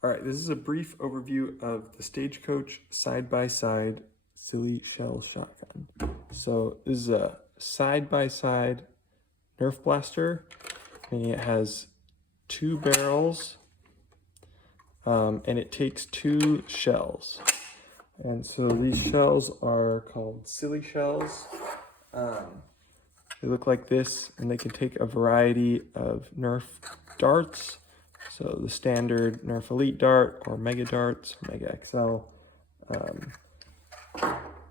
All right, this is a brief overview of the Stagecoach Side By Side Sillyshells shotgun. So this is a side by side Nerf blaster, meaning it has two barrels, and it takes two shells. And so these shells are called Sillyshells. They look like this, and they can take a variety of Nerf darts. So the standard Nerf Elite Dart or Mega Darts, Mega XL.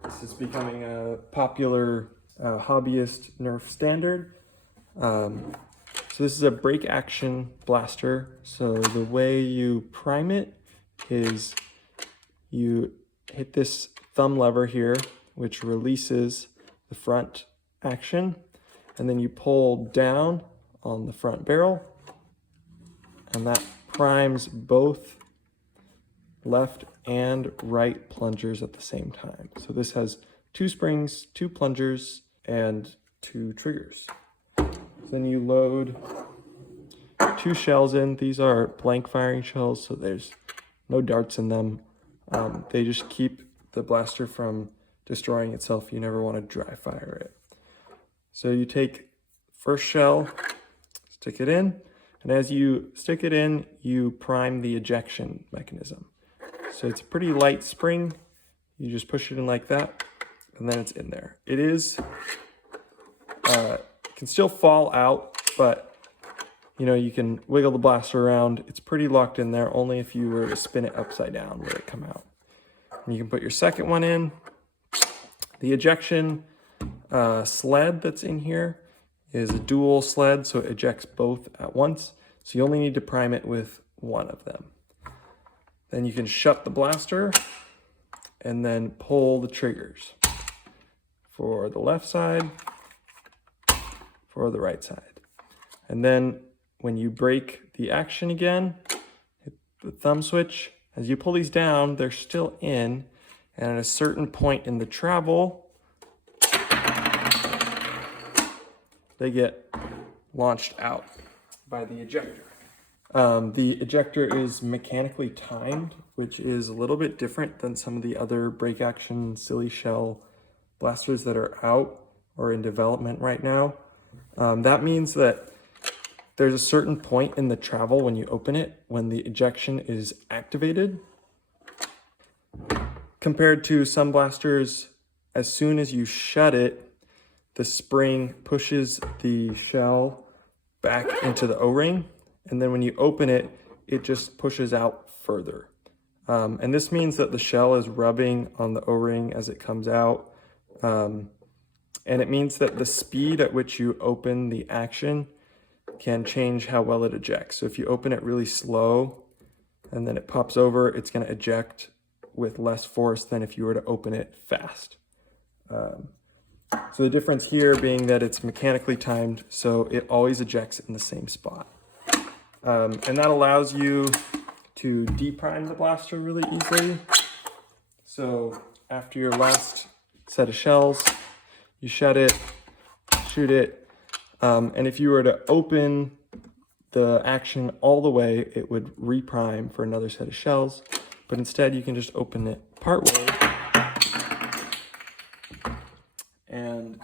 This is becoming a popular hobbyist Nerf standard. So this is a break action blaster. So the way you prime it is you hit this thumb lever here, which releases the front action, and then you pull down on the front barrel, and that primes both left and right plungers at the same time. So this has two springs, two plungers, and two triggers. Then you load two shells in. These are blank firing shells, so there's no darts in them. They just keep the blaster from destroying itself. You never want to dry fire it. So you take first shell, stick it in, and as you stick it in, you prime the ejection mechanism. So it's a pretty light spring. You just push it in like that, and then it's in there. It is, can still fall out, but you can wiggle the blaster around. It's pretty locked in there. Only if you were to spin it upside down would it come out. And you can put your second one in. The ejection sled that's in here is a dual sled, so it ejects both at once. So you only need to prime it with one of them. Then you can shut the blaster and then pull the triggers for the left side, for the right side. And then when you break the action again, hit the thumb switch. As you pull these down, they're still in, and at a certain point in the travel, they get launched out by the ejector. The ejector is mechanically timed, which is a little bit different than some of the other break action Sillyshells blasters that are out or in development right now. That means that there's a certain point in the travel when you open it, when the ejection is activated. Compared to some blasters, as soon as you shut it, the spring pushes the shell back into the O-ring, and then when you open it, it just pushes out further. And this means that the shell is rubbing on the O-ring as it comes out, and it means that the speed at which you open the action can change how well it ejects. So if you open it really slow and then it pops over, it's going to eject with less force than if you were to open it fast. So the difference here being that it's mechanically timed, so it always ejects in the same spot. And that allows you to deprime the blaster really easily. So after your last set of shells, you shut it, shoot it, and if you were to open the action all the way, it would reprime for another set of shells. But instead, you can just open it partway, and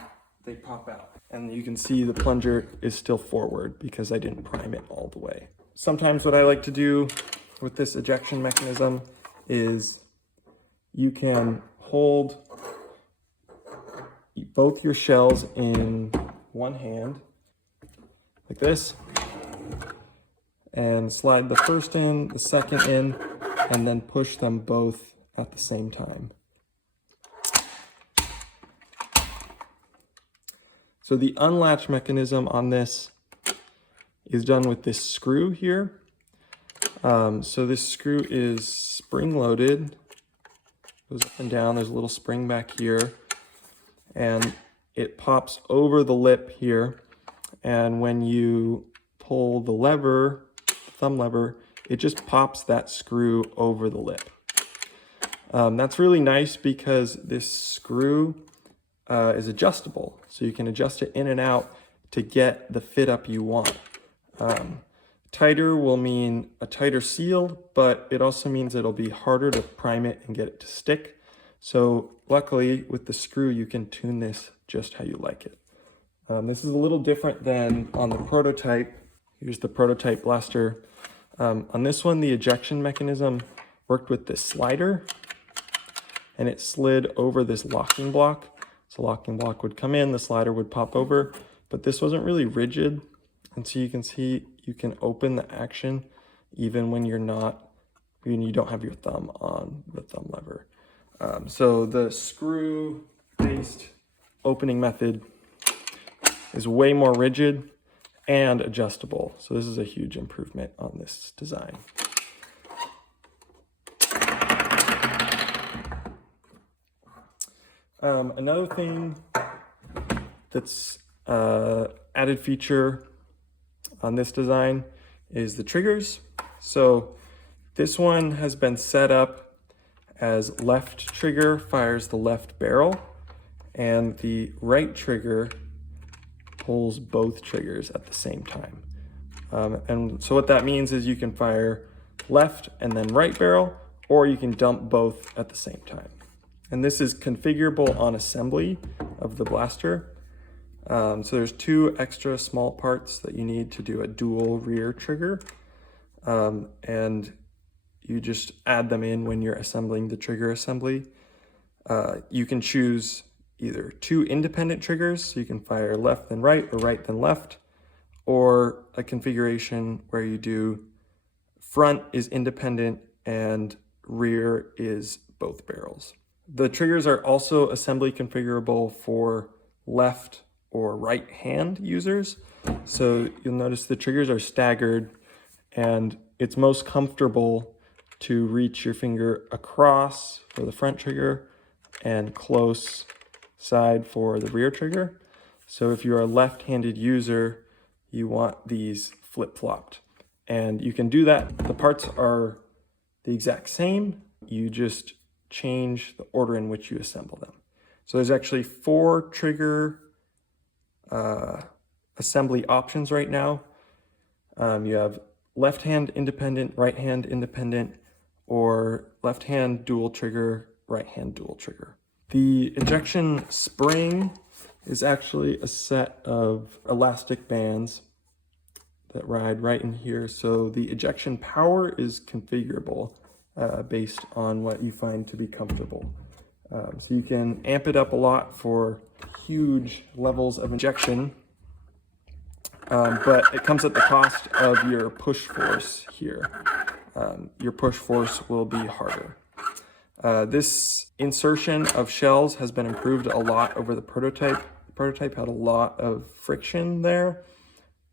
they pop out. And you can see the plunger is still forward because I didn't prime it all the way. Sometimes what I like to do with this ejection mechanism is you can hold both your shells in one hand, like this, and slide the first in, the second in, and then push them both at the same time. So the unlatch mechanism on this is done with this screw here. So this screw is spring-loaded, goes up and down, there's a little spring back here, and it pops over the lip here, and when you pull the lever, the thumb lever, it just pops that screw over the lip. That's really nice because this screw is adjustable, so you can adjust it in and out to get the fit up you want. Tighter will mean a tighter seal, but it also means it'll be harder to prime it and get it to stick. So luckily with the screw, you can tune this just how you like it. This is a little different than on the prototype. Here's the prototype blaster. On this one, the ejection mechanism worked with this slider, and it slid over this locking block. So locking block would come in, the slider would pop over, but this wasn't really rigid. And so you can see you can open the action even when you don't have your thumb on the thumb lever. So the screw-based opening method is way more rigid and adjustable. So this is a huge improvement on this design. Another thing that's added feature on this design is the triggers. So this one has been set up as left trigger fires the left barrel, and the right trigger pulls both triggers at the same time. And so what that means is you can fire left and then right barrel, or you can dump both at the same time. And this is configurable on assembly of the blaster. So there's 2 extra small parts that you need to do a dual rear trigger. And you just add them in when you're assembling the trigger assembly. You can choose either 2 independent triggers, so you can fire left then right or right then left, or a configuration where you do front is independent and rear is both barrels. The triggers are also assembly configurable for left or right hand users. So you'll notice the triggers are staggered, and it's most comfortable to reach your finger across for the front trigger and close side for the rear trigger. So if you're a left-handed user, you want these flip-flopped. And you can do that. The parts are the exact same. You just change the order in which you assemble them. So there's actually 4 trigger assembly options right now. You have left hand independent, right hand independent, or left hand dual trigger, right hand dual trigger. The ejection spring is actually a set of elastic bands that ride right in here. So the ejection power is configurable based on what you find to be comfortable. So you can amp it up a lot for huge levels of injection, but it comes at the cost of your push force here. Your push force will be harder. This insertion of shells has been improved a lot over the prototype. The prototype had a lot of friction there,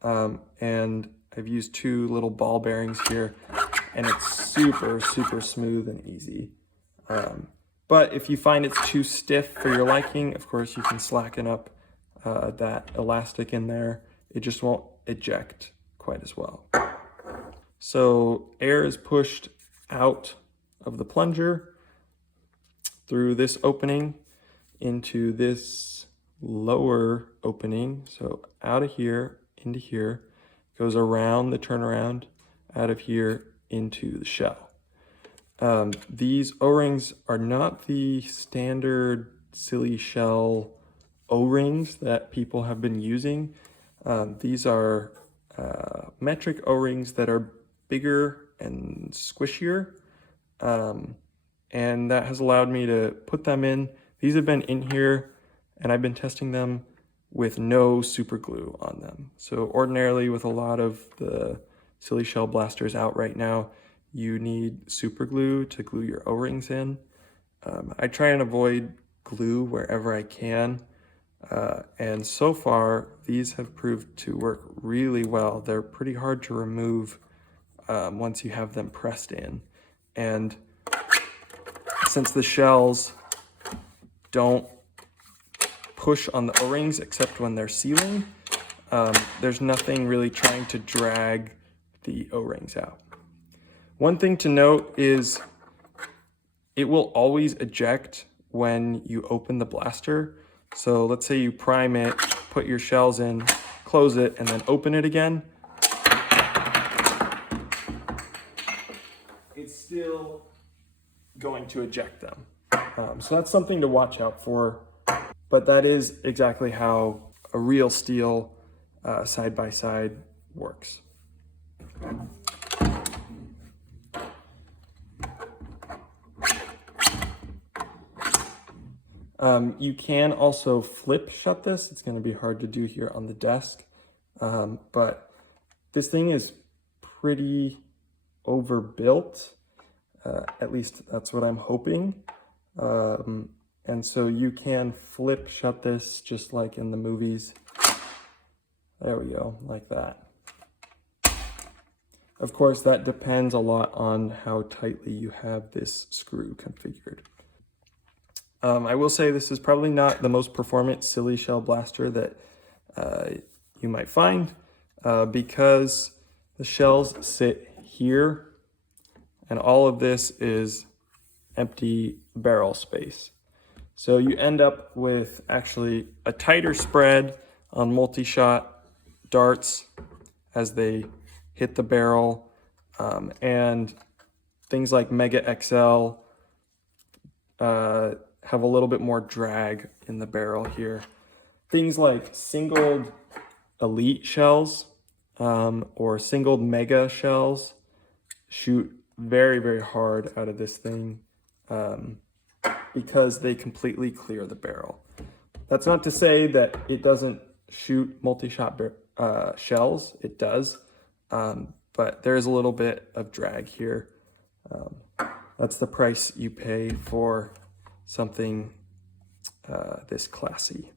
and I've used 2 little ball bearings here, and it's super, super smooth and easy. But if you find it's too stiff for your liking, of course, you can slacken up that elastic in there. It just won't eject quite as well. So air is pushed out of the plunger through this opening into this lower opening. So out of here into here, goes around the turnaround, out of here into the shell. These O-rings are not the standard Sillyshells O-rings that people have been using. These are metric O-rings that are bigger and squishier, and that has allowed me to put them in. These have been in here, and I've been testing them with no super glue on them. So ordinarily with a lot of the Sillyshells blasters out right now, you need super glue to glue your O-rings in. I try and avoid glue wherever I can. And so far, these have proved to work really well. They're pretty hard to remove once you have them pressed in. And since the shells don't push on the O-rings except when they're sealing, there's nothing really trying to drag the O-rings out. One thing to note is it will always eject when you open the blaster. So let's say you prime it, put your shells in, close it, and then open it again. it's still going to eject them. So that's something to watch out for, but that is exactly how a real steel side-by-side works. You can also flip shut this. It's going to be hard to do here on the desk, but this thing is pretty overbuilt. At least that's what I'm hoping. And so you can flip shut this just like in the movies. There we go, like that. Of course, that depends a lot on how tightly you have this screw configured. I will say this is probably not the most performant Sillyshells blaster that you might find because the shells sit here and all of this is empty barrel space. So you end up with actually a tighter spread on multi-shot darts as they hit the barrel, and things like Mega XL have a little bit more drag in the barrel here. Things like singled elite shells or singled mega shells shoot very, very hard out of this thing because they completely clear the barrel. That's not to say that it doesn't shoot multi-shot shells. It does, but there's a little bit of drag here. That's the price you pay for something this classy.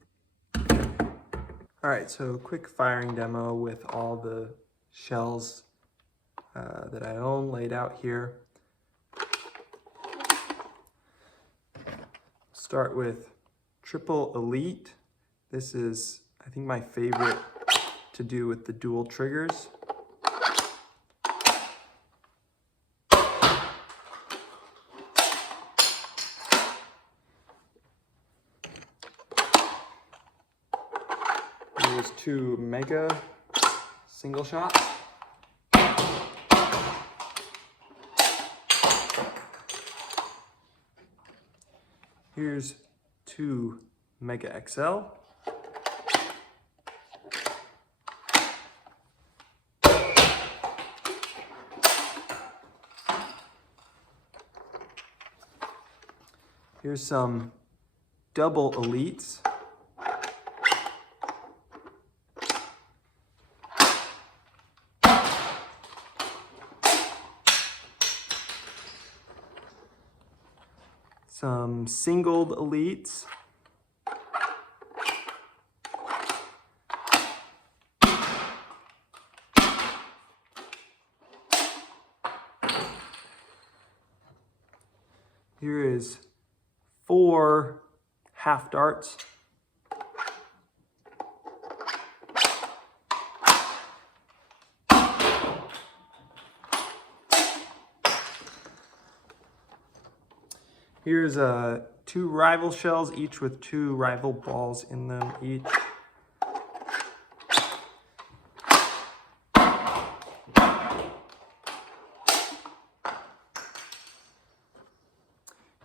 All right, so quick firing demo with all the shells that I own laid out here. Start with triple elite. This is, I think, my favorite to do with the dual triggers. Here's 2 mega single shots. Here's 2 Mega XL. Here's some double elites. Some singled elites. Here is 4 half darts. Here's 2 rival shells, each with 2 rival balls in them each.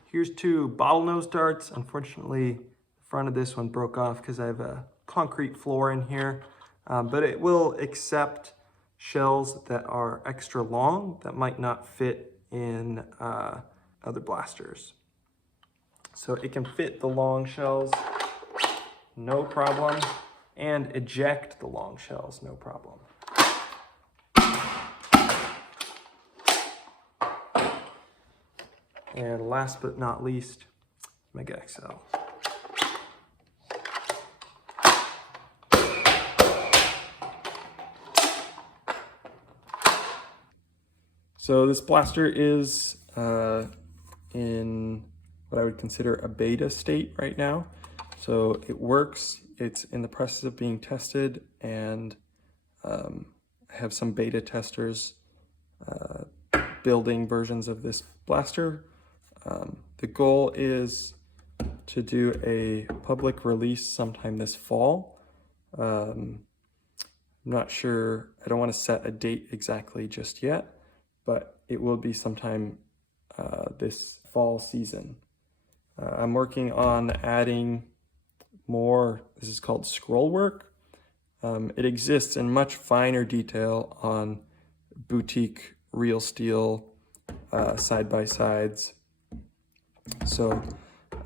Here's 2 bottlenose darts. Unfortunately, the front of this one broke off because I have a concrete floor in here, but it will accept shells that are extra long that might not fit in other blasters. So it can fit the long shells, no problem, and eject the long shells, no problem. And last but not least, Mega XL. So this blaster is in what I would consider a beta state right now. So it works, it's in the process of being tested, and I have some beta testers building versions of this blaster. The goal is to do a public release sometime this fall. I'm not sure, I don't want to set a date exactly just yet, but it will be sometime this fall season. I'm working on adding more, this is called scroll work. It exists in much finer detail on boutique real steel side-by-sides. So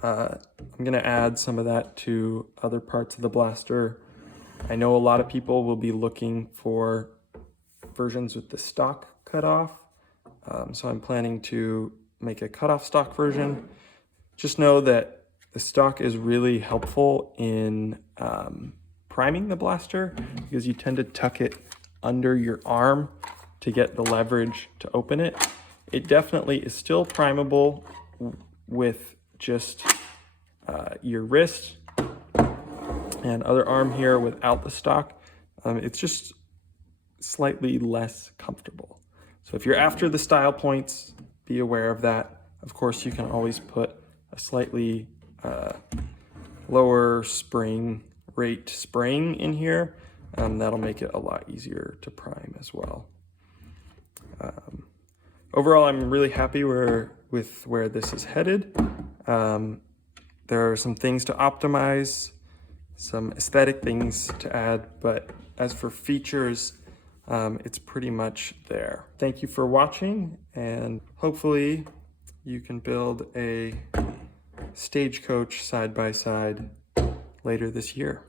I'm gonna add some of that to other parts of the blaster. I know a lot of people will be looking for versions with the stock cut off. So I'm planning to make a cutoff stock version. Just know that the stock is really helpful in priming the blaster because you tend to tuck it under your arm to get the leverage to open it. It definitely is still primable with just your wrist and other arm here without the stock. It's just slightly less comfortable. So if you're after the style points, be aware of that. Of course, you can always put a slightly lower spring rate spring in here. That'll make it a lot easier to prime as well. Overall, I'm really happy with where this is headed. There are some things to optimize, some aesthetic things to add, but as for features, it's pretty much there. Thank you for watching, and hopefully you can build a Stagecoach side by side later this year.